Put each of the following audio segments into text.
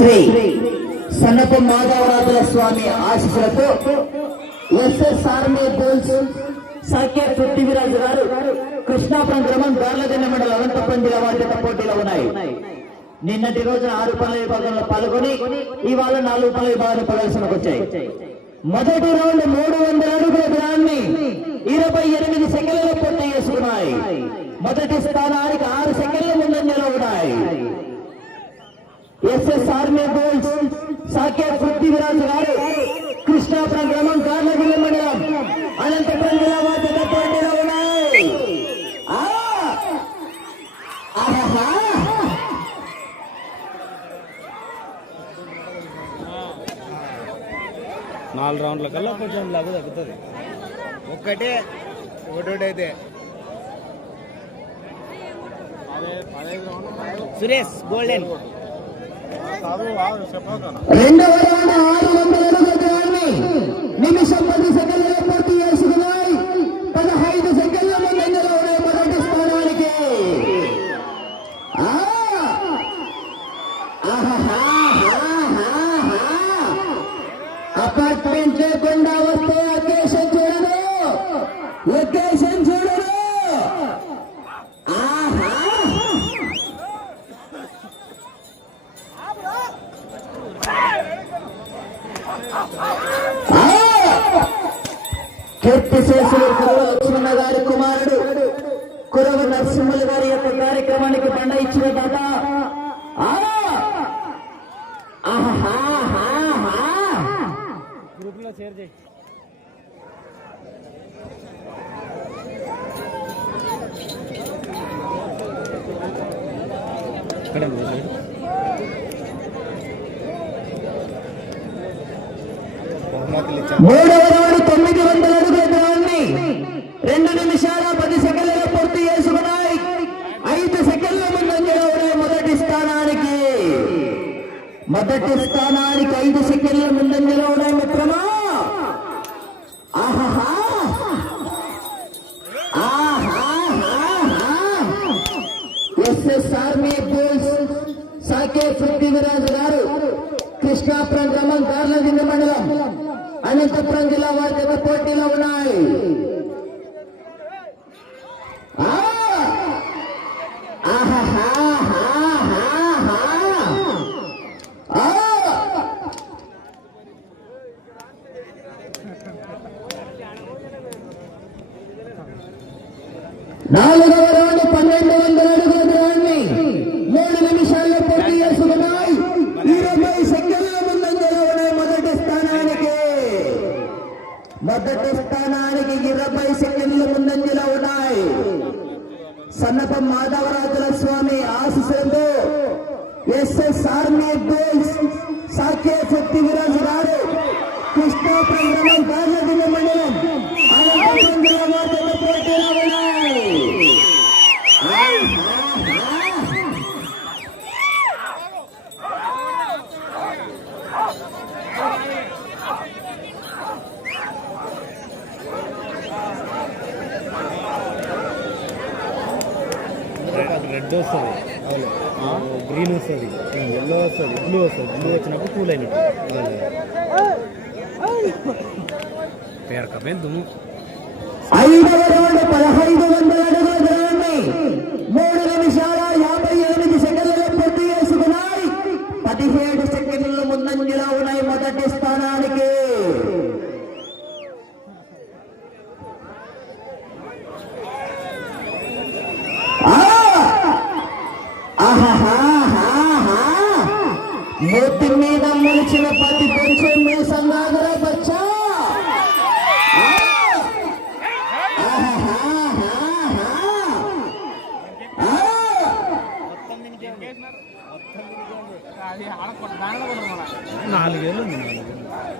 శ్రీ సన్నప మాధవరాజుల స్వామి ఆశీస్సులతో SSR army బోల్స్ Prithviraj గారు కృష్ణాపురం గ్రామం గార్లదిన్న మండలం అనంతపురం జిల్లా వారి పోటీలో ఉన్నాయి. నిన్నటి రోజున ఆరు పనుల విభాగంలో పాల్గొని ఇవాళ నాలుగు పనుల విభాగాలు ప్రదర్శనకు వచ్చాయి. మొదటి రౌండ్ మూడు వందల అడుగుల దూరాన్ని ఇరవై ఎనిమిది సెకండ్లలో పూర్తి చేసుకున్నాయి. మొదటి స్థానానికి ఆరు సెకండ్ల ముందంజలో ఉన్నాయి SS army goals Saketh Prithviraju గారు కృష్ణాపురం గ్రామం గార్లగిరి మండలం అనంతపురం జిల్లా వారి పోటీలో ఉన్నాయి! నాలుగు రౌండ్ల కల్లా కొంచెం లాగా తగ్గుతుంది. ఒక్కటే ఒకటి అయితే. సురేష్ గోల్డెన్. రెండవ రౌండ్ ఆరు వందల అడుగుల నిమిషం పది సెకండ్లలో కురవ లక్ష్మణ గారి కుమారుడు కురవ నరసింహులు గారి యొక్క కార్యక్రమానికి బండ ఇచ్చిన దాత! గ్రూప్లో షేర్ చేయి. ఇక్కడ మూడవ తొమ్మిది వందల అడుగుల దూరాన్ని రెండు నిమిషాల పది సెకండ్లలో పూర్తి చేసుకున్నాయి ఐదు సెకండ్ల ముందంజలో ఉన్నాయి మొదటి స్థానానికి మొదటి స్థానానికి ఐదు సెకండ్ల ముందంజలో ఉన్నాయి మిత్రమా ఆహాహా SS army bulls Sake Prithviraju గారు కృష్ణాపురం గ్రామం గార్లదింగ మండలం అనంతపురం జిల్లా వారి పోటీలో ఉన్నాయి. ನಾಳೆ రెడ్ వస్తుంది. గ్రీన్ వస్తుంది. ఎల్లో వస్తుంది. బ్లూ వస్తుంది. బ్లూ వచ్చినప్పుడు కూల్ అయినట్టు. పేరకమే దుమ్ము. ఐదవ రౌండ్ పదహైదు వందల అడుగుల దూరాన్ని మూడు నిమిషాల యాభై ఎనిమిది సెకండ్లలో పూర్తి చేసుకున్నాయి. పదిహేడు నాలుగేళ్ళు ఉంది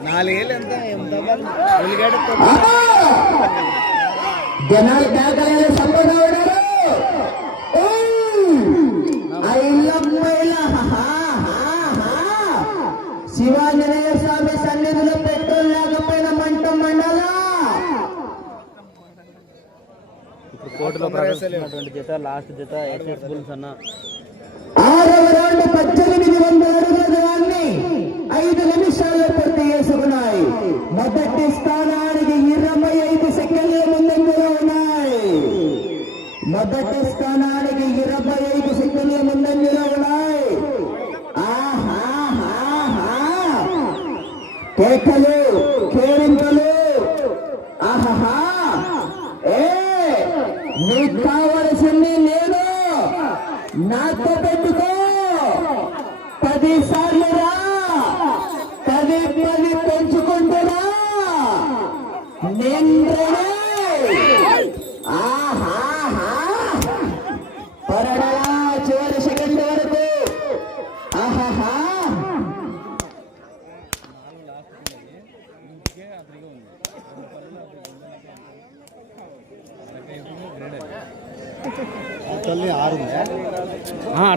నాలుగేళ్ళు ఎంత ఎంత ఉల్లిగడ్డ జనాలు సంపద శివాంజనేయ స్వామి సన్నిధిలో పెట్రోల్ లేకపోయినా మంటం మండలా ఇప్పుడు కోర్టులో జత లాస్ట్ జత ఎస్ఎస్ బుల్స్ అన్న. ఆరవ రౌండ్ పద్దెనిమిది ముందు అడుగు దాన్ని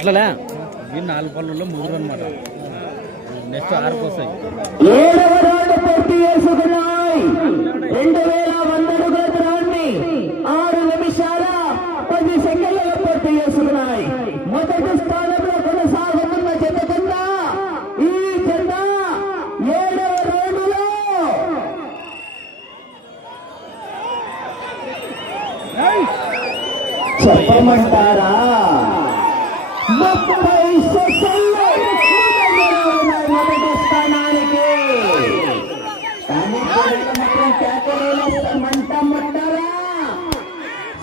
అట్లనే నాలుగు పళ్ళల్లో ముగ్గురు అనమాట నెక్స్ట్ ఆరుకు వస్తాయి మంట మంటారా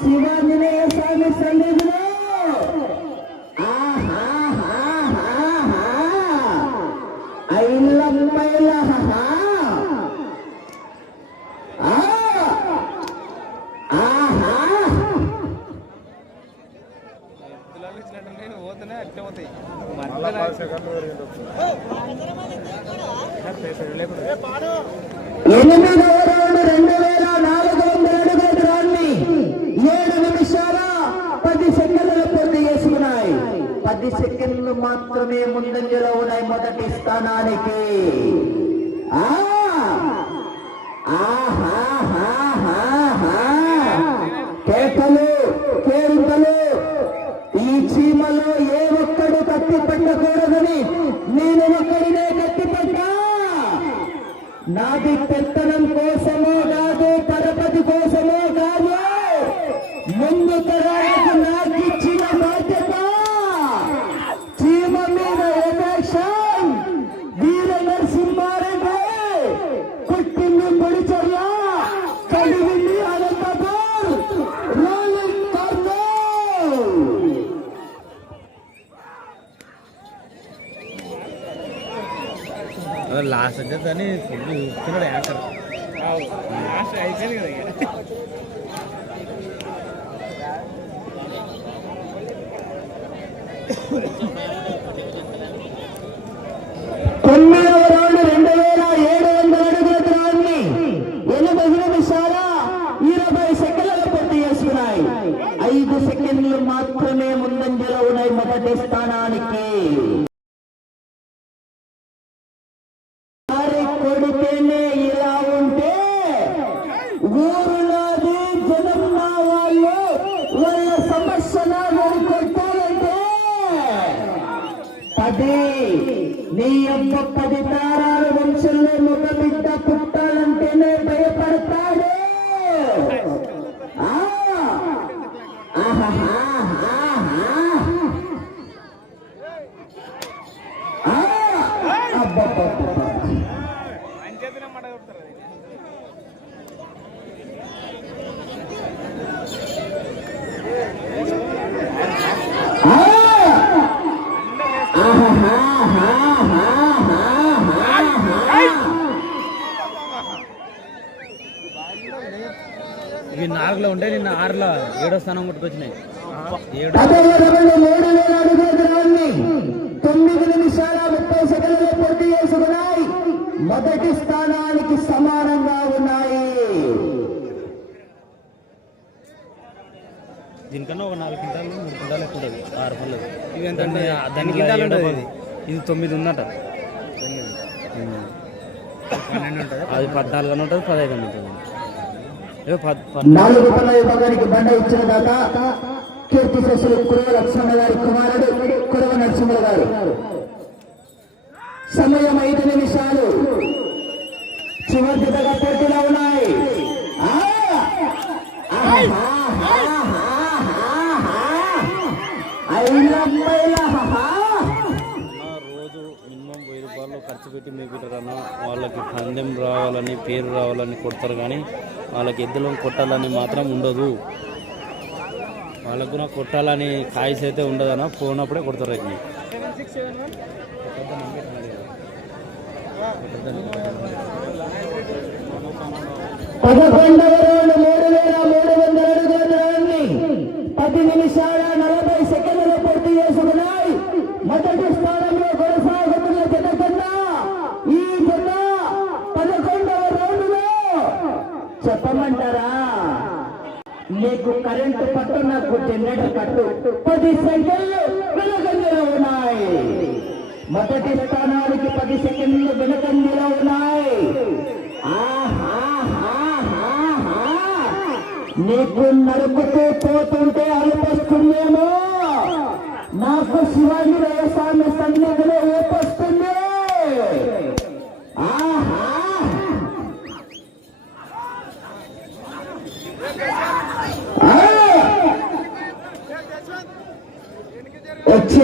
శివాంజనేయ స్వామి సన్నిధి సెకండ్లు మాత్రమే ముందంజలో ఉన్నాయి మొదటి స్థానానికి. కేటలు కేరింతలు ఈ చీమలో ఏ ఒక్కడు కత్తి పెట్టకూడదని నేను ఒక్కడినే కత్తి పెట్టా? నాది పెద్ద 땡겨 되게. ಕಟ್ಟಿ ನೀಯಪ್ಪ ಪದಿತಾರಾರು ಮನುಷ್ಯರೇ ಮುಖ ಬಿಟ್ಟ ಪುಟ್ಟಳಂತೆಯೇ ಭಯಪಡ್ತಾರೆ ಆ ఏడో ఉంటే నిన్న ఆరులో ఏడో స్థానం కొట్టుకొచ్చినాయి మొదటి స్థానానికి సమానంగా ఉన్నాయి దీనికన్నా ఒక నాలుగు కింటాలు మూడు కింటాలు ఎక్కువ ఉంటుంది. ఆరు పనులు ఇవి ఎంత దాని కింటాలు ఉంటుంది ఇది తొమ్మిది ఉందట. పన్నెండు ఉంటుంది. అది పద్నాలుగు ఉంటుంది పదహైదు ఉంటుంది. నాలుగు పల్ల విభాగానికి బండ ఇచ్చిన దాకా కీర్తి శశులు కురవ లక్ష్మణ గారి కుమారుడు కురవ నరసింహ గారు. సమయం ఐదు నిమిషాలు. చివరి దగ్గర పోటీలో ఉన్నాయి. ఖర్చు పెట్టి మీకు వాళ్ళకి పందెం రావాలని పేరు రావాలని కొడతారు కానీ వాళ్ళకి ఎద్దులను కొట్టాలని మాత్రం ఉండదు. వాళ్ళకు కూడా కొట్టాలని కాయస్ అయితే ఉండదన్న పోనప్పుడే కొడతారు అది పది నిమిషాల నలభై సెకండ్లు పూర్తి చేసుకున్నాయి. మొదటి స్థానం కొనసాగుతున్న జత కన్నా ఈ జత పదకొండవ రౌండ్లో చెప్పమంటారా నీకు కరెంటు పట్టు నాకు జనరేటర్ పట్టు పది సెకండ్లు వెనకంజలో ఉన్నాయి. మొదటి స్థానానికి పది సెకండ్లు వెనకంజలో ఉన్నాయి. నీకు నరుకుతూ పోతుంటే అనిపిస్తుందేమో నాకు శివాజీ వ్యవసాయ సన్నిధిలో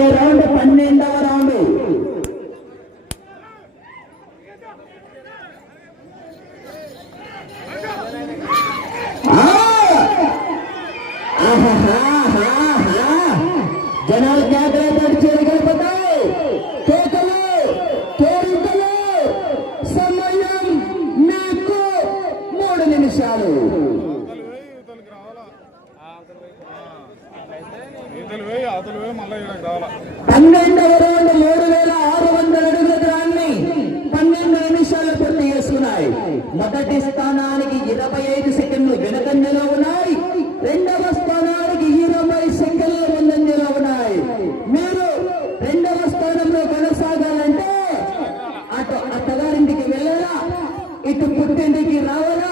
వచ్చే రౌండ్ పన్నెండవ రౌండ్ ఆ! ఆహాహాహాహా! జనాలు జాగ్రత్త చేరగలిపోతాయి కేకలు ఇటు పుట్టింటికి రావాలా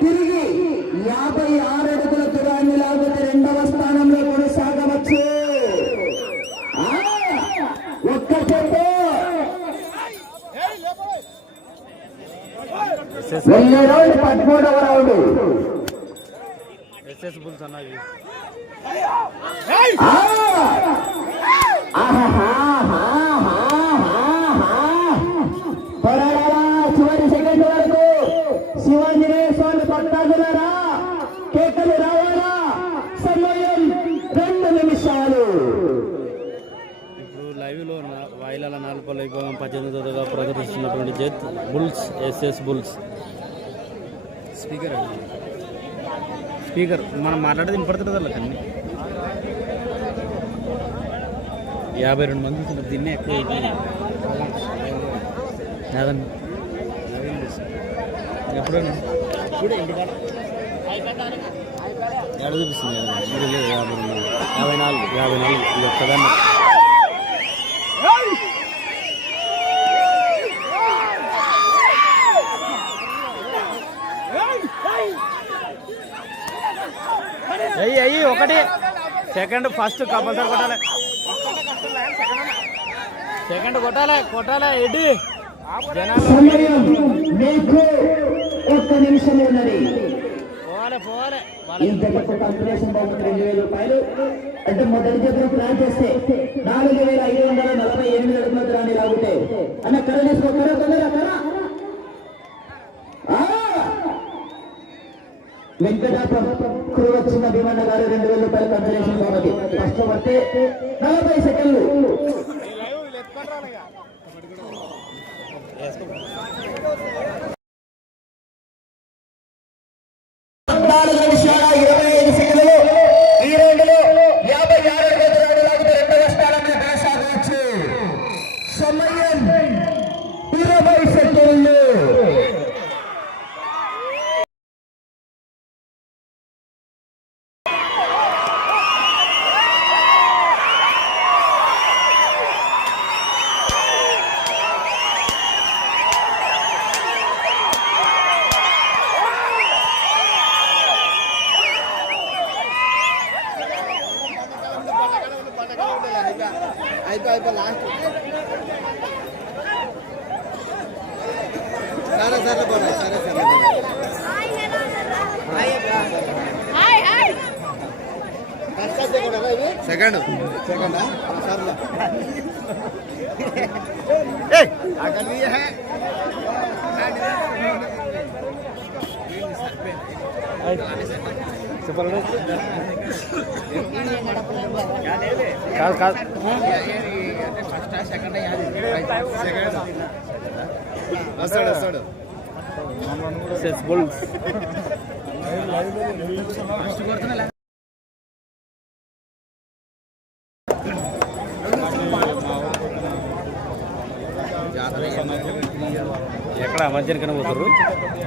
తిరిగి యాభై ఆరు అడుగుల దూరాన్ని లాగితే రెండవ స్థానంలో కొనసాగవచ్చు ఆ! ఒక్క చెప్పు ఎస్ఎస్ వెళ్ళే రౌండ్ పదమూడవ రౌండ్ ఎస్ఎస్ బుల్స్ అన్న ఇవి ఆ! ఆహాహాహాహాహా! పోరాడాలా చివరి సెకండ్ వరకు శివాంజనేయ స్వామి భక్తాదులారా కేకలు రావాలా సమయం రెండు నిమిషాలు ఇప్పుడు లైవ్లో నా- వాయిలాల నాలుపల్లి విభాగం పద్దెనిమిది తొమ్మిదిగా ప్రదర్శిస్తున్నటువంటి జత్ bulls SS bulls speaker speaker మనం మాట్లాడేది వినపడుతుంది వాళ్ళకి అన్ని? యాభై రెండు మంది ఉన్నారు. దీన్నే ఎక్కువ. అదండి ఎప్పుడైనా? ఎక్కడ చూపిస్తుంది యాభై రెండు యాభై నాలుగు. యాభై నాలుగు. ఇది ఒక్కదాన్ని ఒకటి. సెకండ్ ఫస్ట్ కంపల్సరీ కొట్టాలి. సెకండ్ కొట్టాలి కొట్టాలి ఎడి ఒక్క నిమిషం ఉన్నది పోవాలి పోవాలి రూపాయలు. అంటే మొదటి చేతులు ప్లాన్ చేస్తే నాలుగు వేల ఐదు వందల నలభై ఎనిమిది అడుగుల రాని లాగుతే అన్న కర్ర తీసుకో కర్ర తొందర కర్ర. వెంకటాపురం కురు వచ్చిన భీమన్న గారు రెండు వేల రూపాయలు కన్సలేషన్ కాబట్టి. ఫస్ట్ పడితే నలభై సెకండ్లు. నాలుగు సరే సరే పోరా సరే సరే. సెకండ్. సెకండ్? సర్లే కాదు కాదు. వస్తాడు వస్తాడు. సక్సెస్ఫుల్ ఎక్కడ మధ్యాహ్నం పోతారు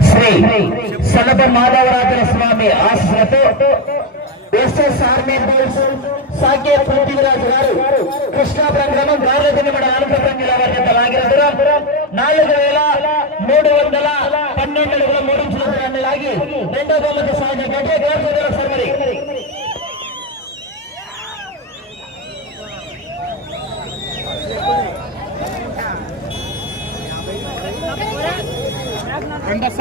శ్రీ సనప మాధవరాజుల స్వామి ఆశలతో ఎస్ఎస్ ఆర్మీ బోల్స్ సాకే పృథ్వీరాజు గారు కృష్ణాపురం గ్రామం గార్లదిని మన అనంతపురం జిల్లా వారి లాగిన దూరం నాలుగు వేల మూడు వందల పన్నెండు అడుగుల మూడు దూరాన్ని లాగి రెండో బొమ్మకి సాగిన గట్టే గారు and the